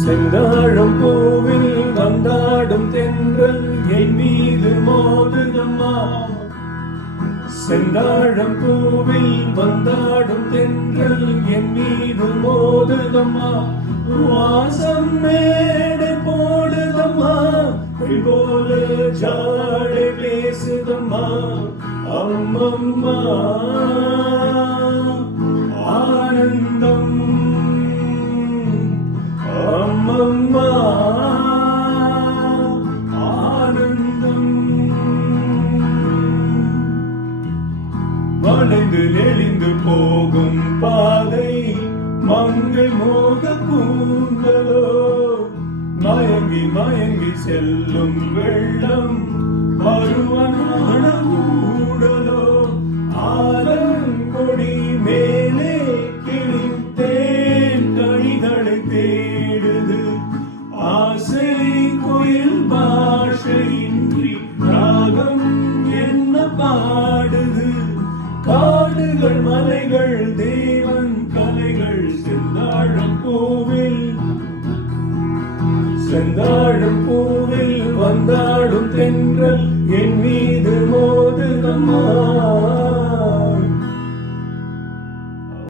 செந்தாழம் பூவில் வந்தாடும் தென்றல் என் மீது மோதுதம்மா. செந்தாழம் பூவில் வந்தாடும் தென்றல் என் மீது மோதுதம்மா. வாசம் மேடை போடுதம்மா, போல ஜாடை பேசுதம்மா. அம்மம்மா ஆனந்தம், அம்மம்மா ஆனந்தம். வளைந்து நெளிந்து போகும் பாதை மங்கை மோக கூந்தலோ, மயங்கி மயங்கி செல்லும் வெள்ளம் பருவனான கூடலோ. ஆலங்கொடி மேலே கிழித்தேன் கனிகளை தேடுது, ஆசை கோயில் பாஷையின்றி ராகம் என்ன பாடுது. காடுகள் மலைகள் தேவன் கலைகள் செந்தாழம் பூவில், செந்தாழம் பூவில் வந்தாடும் தென்றல் என் மீது மோதுதம்மா.